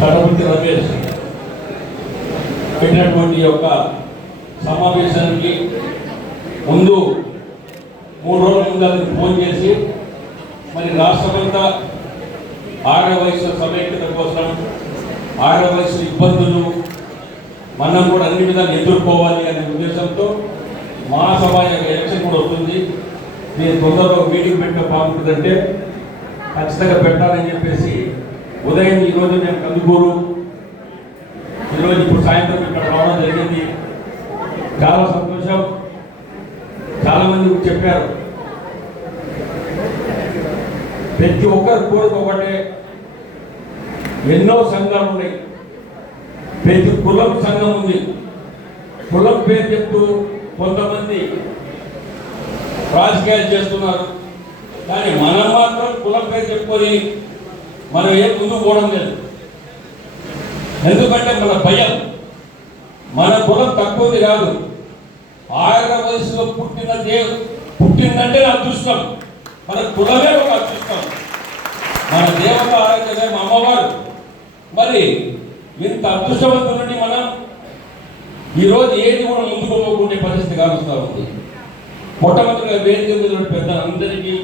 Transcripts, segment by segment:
కడపతి రమేష్ పెట్టినటువంటి యొక్క సమావేశానికి ముందు 3 రోజుల ముందు అతనికి ఫోన్ చేసి మరి రాష్ట్రమంతా ఆరవ వయసు సమైక్యత కోసం ఆరవ వయసు ఇబ్బందులు మనం కూడా అన్ని విధాలు ఎదుర్కోవాలి అనే ఉద్దేశంతో మహాసభ ఎలక్షన్ కూడా వస్తుంది. నేను తొందరగా మీటింగ్ పెట్టిన బాగుంటుందంటే ఖచ్చితంగా పెట్టాలని చెప్పేసి ఉదయం ఈరోజు నేను కందుకూరు, ఈరోజు ఇప్పుడు సాయంత్రం ఇక్కడ రావడం జరిగింది. చాలా సంతోషం. చాలామంది చెప్పారు, ప్రతి ఒక్కరు కోరిక ఒకటే. ఎన్నో సంఘాలు ఉన్నాయి, ప్రతి కులం సంఘం ఉంది. కులం పేరు చెప్తూ కొంతమంది రాజకీయాలు చేస్తున్నారు. కానీ మనం మాత్రం కులం పేరు చెప్పుకొని మనం ఏం ముందుకు పోవడం లేదు. ఎందుకంటే మన భయం, మన కులం తక్కువది కాదు. 6వ వయసులో పుట్టిందంటే అదృష్టం. మన కులమే ఒక అదృష్టం. మన దేవత ఆరాధనే మా అమ్మవారు. మరి ఇంత అదృష్టవంతులని మనం ఈరోజు ఏది కూడా ముందుకు పోకుండే పరిస్థితి కావస్తూ ఉంది. మొట్టమొదటిగా వేదిక మీద పెద్దలందరికీ,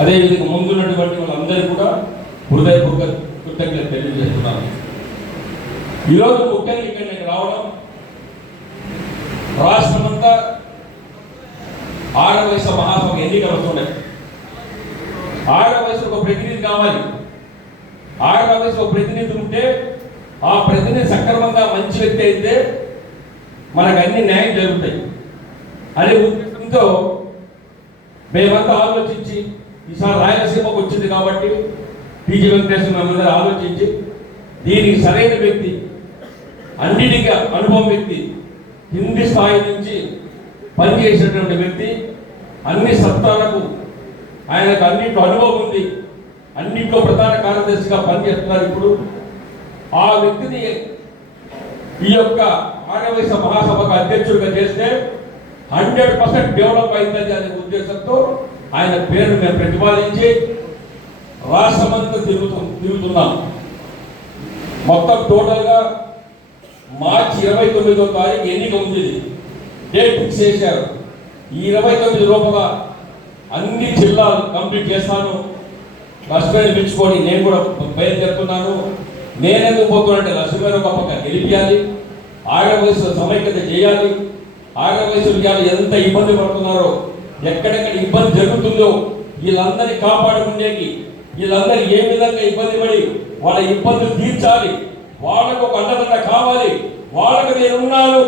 అదేవిధంగా ముందున్నటువంటి వాళ్ళందరికీ కూడా హృదయపూర్వక కృతజ్ఞతలు తెలియజేస్తున్నాను. ఈరోజు ముఖ్యంగా ఇక్కడ నేను రావడం, రాష్ట్రమంతా 6వ వయసు మహాసభ ఎన్నికలు వస్తున్నాయి. 6వ వయసు ఒక ప్రతినిధి కావాలి. 6వ వయసు ఒక ప్రతినిధి ఉంటే ఆ ప్రతినిధి సక్రమంగా మంచి వ్యక్తి అయితే మనకు అన్ని న్యాయం జరుగుతాయి అనే ఉద్దేశంతో మేమంతా ఆలోచించి, ఈసారి రాయలసీమకు వచ్చింది కాబట్టి టీజీ వెంకటేశ్వర మేమందరూ ఆలోచించి దీనికి సరైన వ్యక్తి, అన్నిటికీ అనుభవం వ్యక్తి, కింది స్థాయి నుంచి పనిచేసేటువంటి వ్యక్తి, అన్ని సత్తాలకు ఆయనకు అన్నింటిలో అనుభవం ఉంది, అన్నింటిలో ప్రధాన కార్యదర్శిగా పనిచేస్తున్నారు. ఇప్పుడు ఆ వ్యక్తిని ఈ యొక్క 6వ వయసు మహాసభకు అధ్యక్షుడిగా చేస్తే 100% డెవలప్ అవుతుంది అనే ఉద్దేశంతో ఆయన పేరు మేము ప్రతిపాదించి రాష్ట్రమంతా తిరుగుతున్నాం. మొత్తం టోటల్గా మార్చి 29వ తారీఖు ఎన్నిక ఉంది. డేట్ ఫిక్స్ చేశారు. ఈ 29 లోపల అన్ని జిల్లాలు కంప్లీట్ చేస్తాను. లక్ష్మీని పిలుచుకొని నేను కూడా బయలుదేరుతున్నాను. నేనెందుకు పోతున్నానంటే లక్ష్మీని ఒక పక్క గెలిపించాలి, 6వ వయసులో సమైక్యత చేయాలి. 6వ వయసులో ఎంత ఇబ్బంది పడుతున్నారో, ఎక్కడెక్కడ ఇబ్బంది జరుగుతుందో వీళ్ళందరినీ కాపాడుకునేకి, వీళ్ళందరూ ఏ విధంగా ఇబ్బంది పడి వాళ్ళ ఇబ్బందులు తీర్చాలి, వాళ్ళకు ఒక అండదండ కావాలి, వాళ్ళకు నేనున్నాను,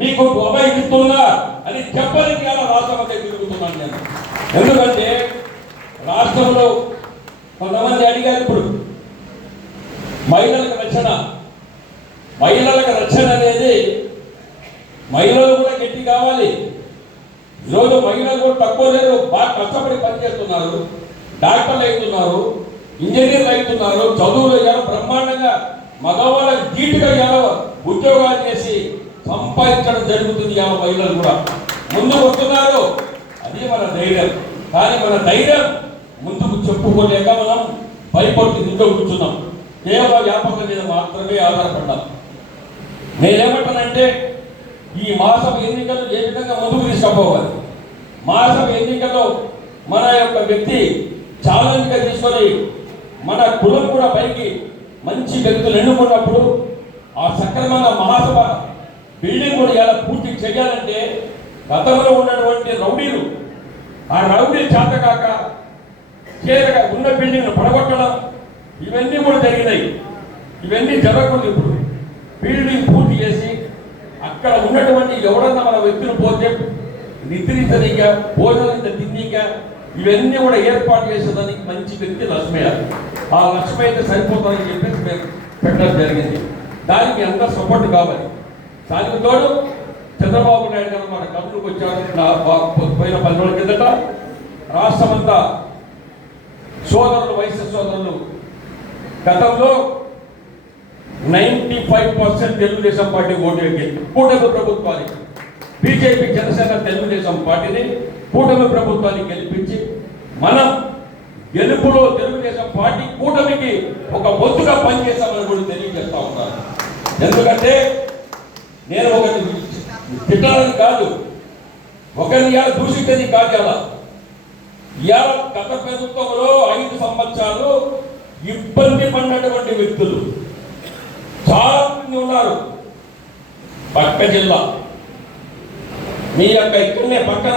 మీకు అభయం ఇస్తున్నా అని చెప్పడానికి రాష్ట్రం అంతా తిరుగుతున్నాను నేను. ఎందుకంటే రాష్ట్రంలో కొంతమంది అడిగారు, ఇప్పుడు మహిళలకు రక్షణ అనేది మహిళలు కూడా గట్టి కావాలి. ఈరోజు మహిళలు కూడా తక్కువ లేదు, బాగా కష్టపడి పనిచేస్తున్నారు, డాక్టర్లు అవుతున్నారు, ఇంజనీర్లు అవుతున్నారు, చదువులు ఎలా బ్రహ్మాండంగా మగవాళ్ళకి ధీటుగా ఎలా ఉద్యోగాలు చేసి సంపాదించడం జరుగుతుంది. ఎలా మహిళలు కూడా ముందుకు వస్తున్నారు. అది మన ధైర్యం. కానీ మన ధైర్యం ముందుకు చెప్పుకోలేక మనం భయపడుతూ ఇంట్లో కూర్చున్నాం. కేవల వ్యాపకం మీద మాత్రమే ఆధారపడ్డాం. నేనేమంటానంటే ఈ మహాసభ ఎన్నికలు ఏ విధంగా ముందుకు తీసుకుపోవాలి, మహాసభ ఎన్నికల్లో మన యొక్క వ్యక్తి ఛాలెంజ్గా తీసుకొని మన కులం కూడా పైకి మంచి వ్యక్తులు ఎన్నుకున్నప్పుడు ఆ సక్రమంగా మహాసభ బిల్డింగ్ కూడా ఎలా పూర్తి చేయాలంటే గతంలో ఉన్నటువంటి రౌడీలు, ఆ రౌడీలు చేతకాక చేరగా ఉన్న బిల్డింగ్ను పడగొట్టడం, ఇవన్నీ కూడా జరిగినాయి. ఇవన్నీ జరగకూడదు. ఇప్పుడు బిల్డింగ్ పూర్తి చేసి అక్కడ ఉన్నటువంటి ఎవరన్నా మన వ్యక్తులు పోతే నిద్రించనిక, భోజనం తిన్నిక, ఇవన్నీ కూడా ఏర్పాటు చేసేదానికి మంచి వ్యక్తి లక్ష్మయ్య. ఆ లక్ష్మయ్య అయితే సరిపోతుందని చెప్పేసి మేము పెట్టడం జరిగింది. దానికి ఎంత సపోర్ట్ కావాలి. దానికి తోడు చంద్రబాబు నాయుడు గారు మన కబుర్కి వచ్చారు. పోయిన 10 రోజుల కిందట రాష్ట్రమంతా సోదరులు, వయసు సోదరులు గతంలో 95% తెలుగుదేశం పార్టీ ఓటు వేసి కూటమి ప్రభుత్వానికి, బీజేపీ, జనసేన, తెలుగుదేశం పార్టీని కూటమి ప్రభుత్వాన్ని గెలిపించి మనం గెలుపులో తెలుగుదేశం పార్టీ కూటమికి ఒక వంతుగా పనిచేస్తామని కూడా తెలియజేస్తా ఉన్నాను. ఎందుకంటే నేను ఒకరిని తిట్టాలని కాదు, ఒకరిని ఇవాళ దూషించేది కాదు. ఇవాళ గత ప్రభుత్వంలో 5 సంవత్సరాలు ఇబ్బంది పడినటువంటి వ్యక్తులు చాలా మంది ఉన్నారు. పక్క జిల్లా మీ యొక్క ఇక్కడనే పక్కన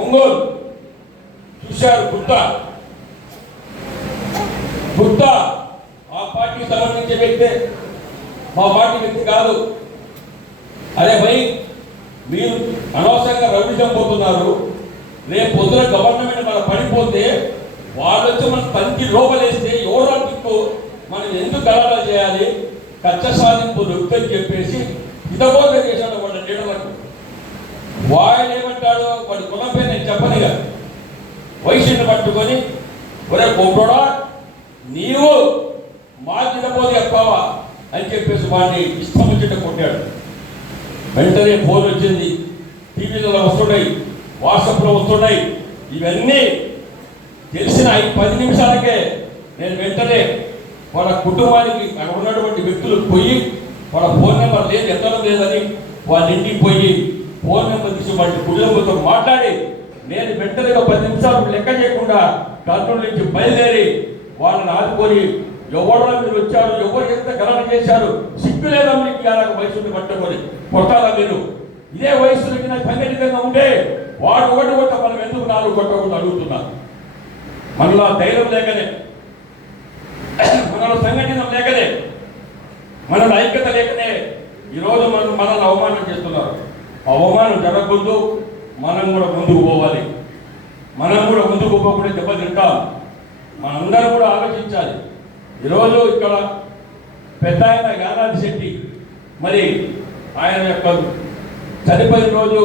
ఒంగోలు చూశారు. గుత్త ఆ పార్టీకి సంబంధించే వ్యక్తే, మా పార్టీ వ్యక్తి కాదు. అరే భయ్, మీరు అనవసరంగా రౌడిజం పోతున్నారు. రేపు పొద్దున గవర్నమెంట్ మన పడిపోతే వాళ్ళు వచ్చి మన తంతి లోపలేస్తే ఎవరో దిక్కు మనం ఎందుకు గలాటా చేయాలి, కచ్చ సాధింపు వద్దని చెప్పేసి హితబోధ చేశాడు వాళ్ళ లీడర్లకు. వాడు ఏమంటాడు, వాడి కులం పేరు నేను చెప్పనిగా, వయసుని పట్టుకొని ఒరే గొప్పడా నీవు మా హితబోధ చెప్పావా అని చెప్పేసి వాడిని ఇష్టం వచ్చినట్టు కొట్టాడు. వెంటనే ఫోన్ వచ్చింది, టీవీలలో వస్తున్నాయి, వాట్సాప్లో వస్తున్నాయి. ఇవన్నీ తెలిసిన 10 నిమిషాలకే నేను వెంటనే వాళ్ళ కుటుంబానికి అక్కడ ఉన్నటువంటి వ్యక్తులు పోయి వాళ్ళ ఫోన్ నెంబర్ లేదు, ఎత్తడం లేదని వాళ్ళ ఇంటికి పోయి ఫోన్ నెంబర్ తీసి వాళ్ళ కుటుంబంతో మాట్లాడి నేను వెంటనే 10 నిమిషాలు లెక్క చేయకుండా కర్నూలు నుంచి బయలుదేరి వాళ్ళని ఆదుకొని ఎవరో మీరు వచ్చారు, ఎవరు ఎంత గణన చేశారు, సిగ్గు లేదా మీకు అలాగ వయసుని పట్టుకొని కొట్టాలా మీరు? ఇదే వయసులకి నాకు సంఘటితంగా ఉంటే వాడు ఒకటి కొట్ట మనం ఎందుకు 4 కొట్టకుండా అడుగుతున్నారు. మనలో ధైర్యం లేకనే, మనలో సంఘటన లేకనే, మనలో ఐక్యత లేకనే ఈరోజు మనల్ని అవమానం చేస్తున్నారు. అవమానం జరగకూడదు, మనం కూడా ముందుకు పోవాలి. మనం కూడా ముందుకు పోకుండా దెబ్బతింటాం. మనందరం కూడా ఆలోచించాలి. ఈరోజు ఇక్కడ పెద్ద ఆయన యానాది శెట్టి, మరి ఆయన యొక్క చనిపోయిన రోజు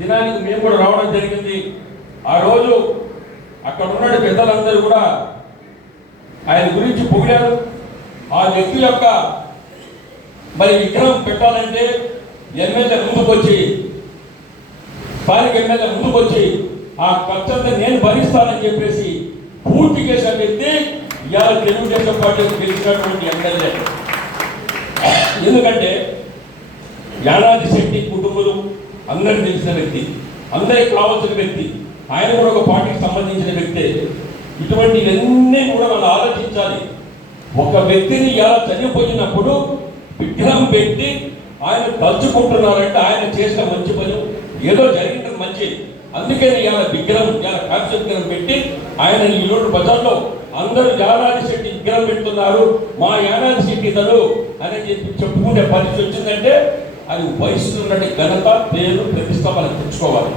దినానికి మేము కూడా రావడం జరిగింది. ఆ రోజు అక్కడ ఉన్న పెద్దలందరూ కూడా ఆయన గురించి పొగిడారు. ఆ వ్యక్తి యొక్క మరి విగ్రహం పెట్టాలంటే ఎమ్మెల్యే ముందుకు వచ్చి, స్థానిక ఎమ్మెల్యే ముందుకు వచ్చి ఆ ఖర్చంతా నేను భరిస్తానని చెప్పేసి పూర్తి చేసిన వ్యక్తి ఇవాళ తెలుగుదేశం పార్టీకి గెలిచినటువంటి ఎమ్మెల్యే. ఎందుకంటే యానాది శెట్టి కుటుంబులు అందరికి తెలిసిన వ్యక్తి, అందరికి కావాల్సిన వ్యక్తి, ఆయన కూడా ఒక పార్టీకి సంబంధించిన వ్యక్తే. ఇటువంటివన్నీ కూడా మనం ఆలోచించాలి. ఒక వ్యక్తిని ఇలా చనిపోయినప్పుడు విగ్రహం పెట్టి ఆయన తలుచుకుంటున్నారంటే ఆయన చేసిన మంచి పని, ఏదో జరిగిన మంచి. అందుకని ఇలా విగ్రహం, ఇలా కాంస్య విగ్రహం పెట్టి ఆయన ఈరోజు బజార్లో అందరూ యానాది శెట్టి విగ్రహం పెడుతున్నారు, మా యానాది శెట్టి తను అని చెప్పి చెప్పుకునే పరిస్థితి వచ్చిందంటే అది వయసులో ఉన్నట్టు ఘనత, పేరు, ప్రతిష్ట మనం తెచ్చుకోవాలి.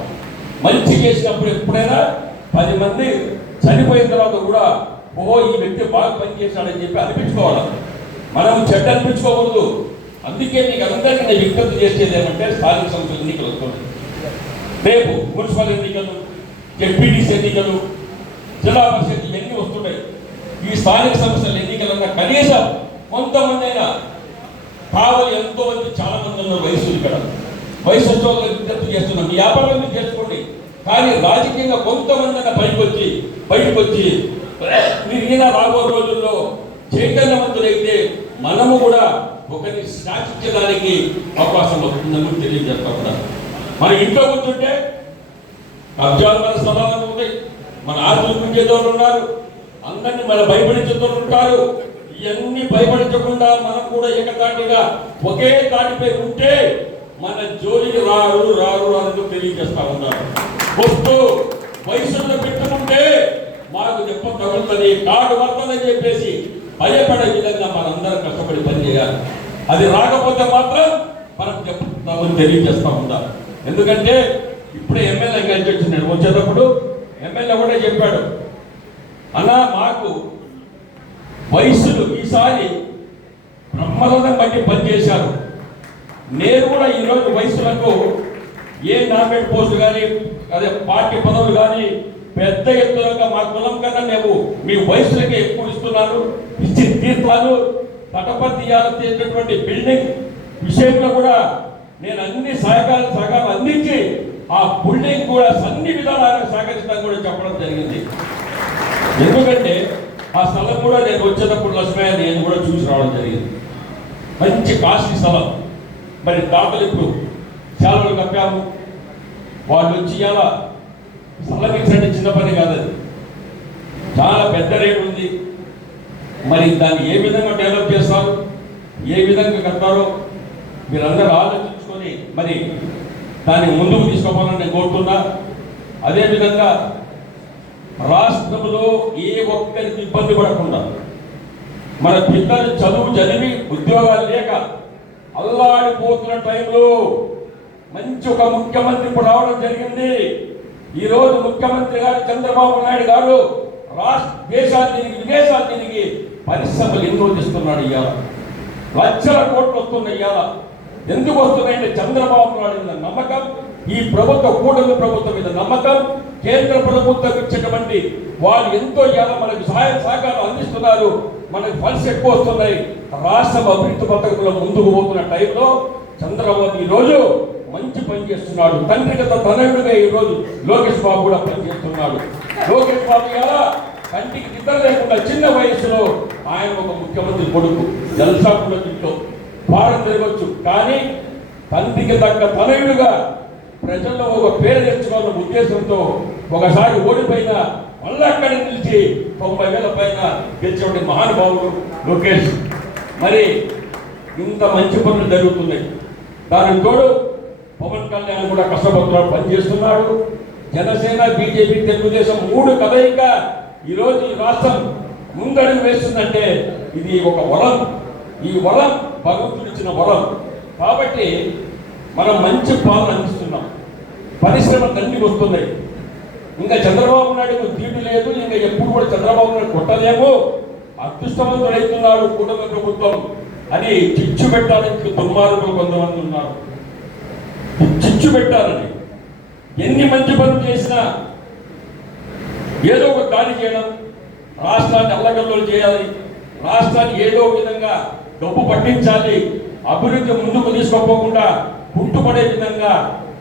మంచి చేసినప్పుడు ఎప్పుడైనా 10 మంది చనిపోయిన తర్వాత కూడా ఓహో ఈ వ్యక్తి బాగా పనిచేశాడని చెప్పి అనిపించుకోవాలి. మనం చెడ్డ అనిపించుకోకూడదు. అందుకే మీకు అందరికీ నేను విజ్ఞప్తి చేసేది ఏమంటే స్థానిక సంస్థల ఎన్నికలు వస్తున్నాయి. రేపు మున్సిపల్ ఎన్నికలు, జెడ్పీటీసీ ఎన్నికలు, జిల్లా పరిషత్ ఇవన్నీ వస్తున్నాయి. ఈ స్థానిక సంస్థల ఎన్నికలన్నా కనీసం కొంతమంది అయినా కావాలి. ఎంతో మంది చాలా మంది ఉన్నారు వయసు, ఇక్కడ వయసు వచ్చి విజ్ఞప్తి చేస్తున్నాం, మీ వ్యాపారాన్ని చేసుకోండి. కానీ రాజకీయంగా కొంతమంది బయటకు వచ్చి మీరు రాబో రోజుల్లో చైతన్యవంతులైతే మనము కూడా ఒకరిని శాసించడానికి అవకాశం వస్తుందని తెలియజేస్తా ఉన్నాను. మన ఇంట్లో కూర్చుంటే కబ్జాలు మన స్థలాలు ఉంటాయి, మన ఆస్తులు పెంచేదోళ్ళు ఉన్నారు, అందరినీ మన భయపడించేదోళ్ళు ఉంటారు. ఇవన్నీ భయపడించకుండా మనం కూడా ఏకతాటిగా ఒకే తాటిపై ఉంటే మన జోలికి రారు అని తెలియజేస్తా ఉన్నారు. వస్తూ వయసులో పెట్టుకుంటే మాకు దెబ్బ తగులుతుంది, కాడు పడుతుందని చెప్పేసి భయపడే విధంగా మనందరం కష్టపడి పనిచేయాలి. అది రాకపోతే మాత్రం మనం చెప్తామని తెలియజేస్తా ఉండాలి. ఎందుకంటే ఇప్పుడే ఎమ్మెల్యే కలిసి వచ్చినాడు, వచ్చేటప్పుడు ఎమ్మెల్యే కూడా చెప్పాడు, అన్నా మాకు వయసులు ఈసారి బ్రహ్మరథం బట్టి పనిచేశారు. నేను కూడా ఈరోజు వయసులకు ఏ నామినేట్ పోస్టు కానీ అదే పార్టీ పదవులు కానీ పెద్ద ఎత్తులుగా మా కులం కన్నా మేము మీ వయసులకే ఎక్కువ ఇస్తున్నాను, ఇచ్చి తీర్థాలు తటపతి బిల్డింగ్ విషయంలో కూడా నేను అన్ని సహకారం అందించి ఆ బిల్డింగ్ కూడా అన్ని విధాలుగా సహకరిస్తాను కూడా చెప్పడం జరిగింది. ఎందుకంటే ఆ స్థలం కూడా నేను వచ్చేటప్పుడు లక్ష్మయ్య నేను కూడా చూసి రావడం జరిగింది. మంచి కాస్ట్లీ స్థలం. మరి దాతలు ఇప్పుడు శాలలు కప్పాము, వాళ్ళు వచ్చి ఇలా స్థలం ఇచ్చండి, చిన్న పని కాదది, చాలా పెద్ద రేటు ఉంది. మరి దాన్ని ఏ విధంగా డెవలప్ చేస్తారు, ఏ విధంగా కడతారో మీరందరూ ఆలోచించుకొని మరి దాన్ని ముందుకు తీసుకోవాలని నేను కోరుతున్నా. అదేవిధంగా రాష్ట్రంలో ఏ ఒక్కరికి ఇబ్బంది పడకుండా మన పిల్లలు చదువు చదివి ఉద్యోగాలు లేక అల్లాడిపోతున్న టైంలో మంచి ఒక ముఖ్యమంత్రి ఇప్పుడు రావడం జరిగింది. ఈరోజు ముఖ్యమంత్రి గారు చంద్రబాబు నాయుడు గారు దేశాలు తిరిగి విదేశాలు తిరిగి పరిశ్రమలు ఎన్నో తెస్తున్నాడు. ఇవాళ లక్షల కోట్లు వస్తున్నాయి. ఇవాళ ఎందుకు వస్తున్నాయంటే చంద్రబాబు నాయుడు మీద నమ్మకం, ఈ ప్రభుత్వ కూటమి ప్రభుత్వం మీద నమ్మకం, కేంద్ర ప్రభుత్వం ఇచ్చేటువంటి వాళ్ళు ఎంతో ఇవాళ మనకు సహాయ సహకారాలు అందిస్తున్నారు. మనకు ఫండ్స్ ఎక్కువ వస్తున్నాయి. రాష్ట్రం అభివృద్ధి పథకంలో ముందుకు పోతున్న టైంలో చంద్రబాబు ఈరోజు మంచి పని చేస్తున్నాడు. తండ్రి గత తనయుడుగా ఈరోజు లోకేష్ బాబు కూడా పనిచేస్తున్నాడు. లోకేష్ బాబు గారు కంటికి నిద్ర లేకుండా చిన్న వయసులో ఆయన ఒక ముఖ్యమంత్రి కొడుకు, జల్సా కూడా ఇంట్లో భారం తిరగచ్చు. కానీ తండ్రికి తగ్గ తనయుడుగా ప్రజల్లో ఒక పేరు తెచ్చుకోవాలన్న ఉద్దేశంతో ఒకసారి ఓడిపోయిన మళ్ళీ అక్కడ నిలిచి 90,000 పైన గెలిచిన మహానుభావుడు లోకేష్. మరి ఇంత మంచి పనులు జరుగుతున్నాయి. దానికి తోడు పవన్ కళ్యాణ్ కూడా కష్టపడుతున్నాడు, పనిచేస్తున్నాడు. జనసేన, బీజేపీ, తెలుగుదేశం 3 కలయిక ఈరోజు ఈ రాష్ట్రం ముందడుగు వేస్తుందంటే ఇది ఒక వరం. ఈ వరం భగవంతుడు ఇచ్చిన వరం. కాబట్టి మనం మంచి పాలన అందిస్తున్నాం. పరిశ్రమలు అన్ని వస్తున్నాయి. ఇంకా చంద్రబాబు నాయుడుకు తీటు లేదు. ఇంకా ఎప్పుడు కూడా చంద్రబాబు నాయుడు కొట్టలేము. అదృష్టవంతుడు అవుతున్నాడు కుటుంబ ప్రభుత్వం అని చిచ్చు పెట్టడానికి దుర్మార్గులు కొంతమంది ఉన్నారు. చిచ్చు పెట్టాలని ఎన్ని మంచి పనులు చేసినా ఏదో ఒక దాడి చేయడం, రాష్ట్రాన్ని అల్లకల్లోలు చేయాలి, రాష్ట్రాన్ని ఏదో విధంగా డబ్బు పట్టించాలి, అభివృద్ధి ముందుకు తీసుకోపోకుండా పుట్టుపడే విధంగా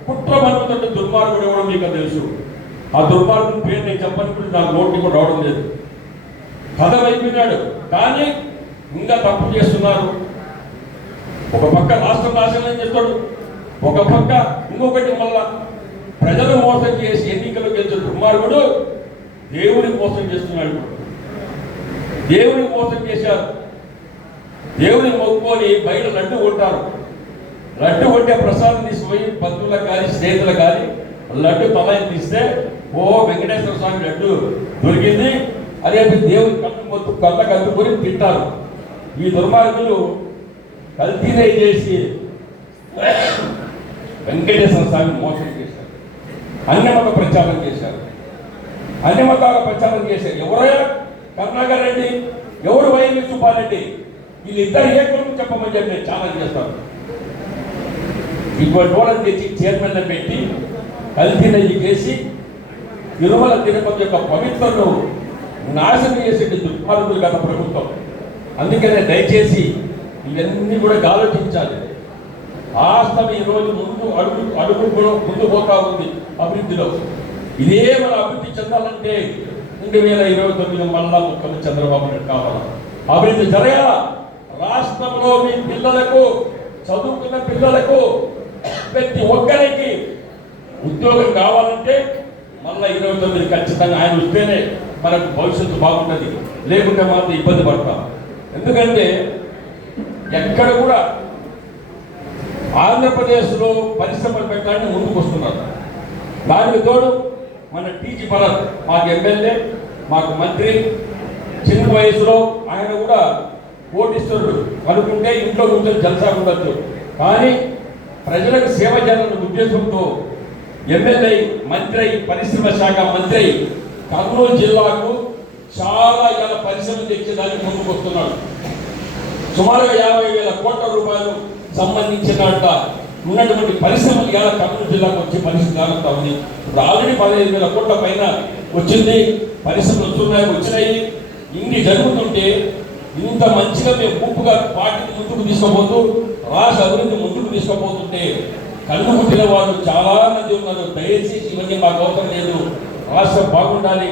కుట్ర పన్నుతుంటే దుర్మార్గుడు ఎవడో మీకు తెలుసు. ఆ దుర్మార్గుని పేరు నేను చెప్పని నాకు నోటి కూడా రావడం లేదు. కథ అయిపోయినాడు. కానీ ఇంకా తప్పు చేస్తున్నారు. ఒక పక్క రాష్ట్రం నాశనం చేస్తాడు, ఒక పక్క ఇంకొకటి మళ్ళా ప్రజలు మోసం చేసి ఎన్నికలు గెలిచిన దుర్మార్గుడు దేవుడిని మోసం చేస్తున్నాడు. దేవుడిని మోసం చేశారు. దేవుడిని మొక్కుకొని బయట లడ్డు కొట్టారు. లడ్డు కొట్టే ప్రసాదం తీసుకుపోయి బంధువులకు కానీ స్నేహితులకు కానీ లడ్డు తలాయి తీస్తే ఓ వెంకటేశ్వర స్వామి లడ్డు దొరికింది, అదే దేవుడి కళ్ళ కలుపుకొని తింటారు. ఈ దుర్మార్గులు కల్తీనే చేసి వెంకటేశ్వర స్వామి మోసం చేశారు. అన్యమత ప్రచారం చేశారు. అన్యమతాల ప్రచారం చేశారు. ఎవరయ్యా కరుణాకర్ రెడ్డి, ఎవరు వైఎస్ సుబ్బారెడ్డి, వీళ్ళిద్దరు ఏ కులం చెప్పమని చెప్పి నేను ఛాలెంజ్ చేస్తాను. ఇటువంటి వాళ్ళని తెచ్చి చైర్మన్ పెట్టి కల్తీనయ్యి చేసి తిరుమల తిరుపతి యొక్క పవిత్రను నాశనం చేసేది దుర్మార్గులు గత ప్రభుత్వం. అందుకనే దయచేసి ఇవన్నీ కూడా ఆలోచించాలి. రాష్ట్రం ఈరోజు అడుగు కూడా ముందు పోతా ఉంది అభివృద్ధిలో. ఇదే మన అభివృద్ధి చెందాలంటే 2029 మళ్ళా ముఖ్యమంత్రి చంద్రబాబు నాయుడు కావాలి. అభివృద్ధి జరగాల. రాష్ట్రంలో మీ పిల్లలకు, చదువుకున్న పిల్లలకు, ప్రతి ఒక్కరికి ఉద్యోగం కావాలంటే మళ్ళా 29 ఖచ్చితంగా ఆయన వస్తేనే మనకు భవిష్యత్తు బాగుంటుంది. లేకుంటే మాత్రం ఇబ్బంది పడతాం. ఎందుకంటే ఎక్కడ కూడా ఆంధ్రప్రదేశ్లో పరిశ్రమలు పెట్టడానికి ముందుకు వస్తున్నారు. దానికి తోడు మన టీజీ భరత్ మాకు ఎమ్మెల్యే, మాకు మంత్రి, చిన్న వయసులో ఆయన కూడా కోటీశ్వరుడు అనుకుంటే ఇంట్లో కూర్చొని జలసా ఉండొచ్చు. కానీ ప్రజలకు సేవ చేయాలన్న ఉద్దేశంతో ఎమ్మెల్యే, మంత్రి, పరిశ్రమ శాఖ మంత్రి కర్నూలు జిల్లాకు చాలా ఇలా పరిశ్రమలు తెచ్చేదానికి ముందుకు వస్తున్నాడు. సుమారుగా 50,000 కోట్ల రూపాయలు సంబంధించినట్ట ఉన్నటువంటి పరిశ్రమలు ఇలా కర్నూలు జిల్లాకు వచ్చి పరిస్థితి కానుతా ఉంది. ఇప్పుడు ఆల్రెడీ 15,000 కోట్ల పైన వచ్చింది. పరిశ్రమలు వచ్చినాయి. ఇన్ని జరుగుతుంటే ఇంత మంచిగా మేము గుంపుగా పార్టీని ముందుకు తీసుకోబోతూ రాష్ట్ర అభివృద్ధి ముందుకు తీసుకోబోతుంటే కన్ను పుట్టిన వాళ్ళు చాలా మంది ఉన్నారు. దయచేసి ఇవన్నీ మాకు అవసరం లేదు. రాష్ట్రం బాగుండాలి,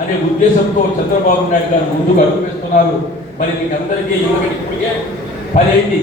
అనే ఉద్దేశంతో చంద్రబాబు నాయుడు గారు ముందుకు అడుగు వేస్తున్నారు. మరి మీకు అందరికీ యువకుడికి ఇప్పటికే 10 అయింది.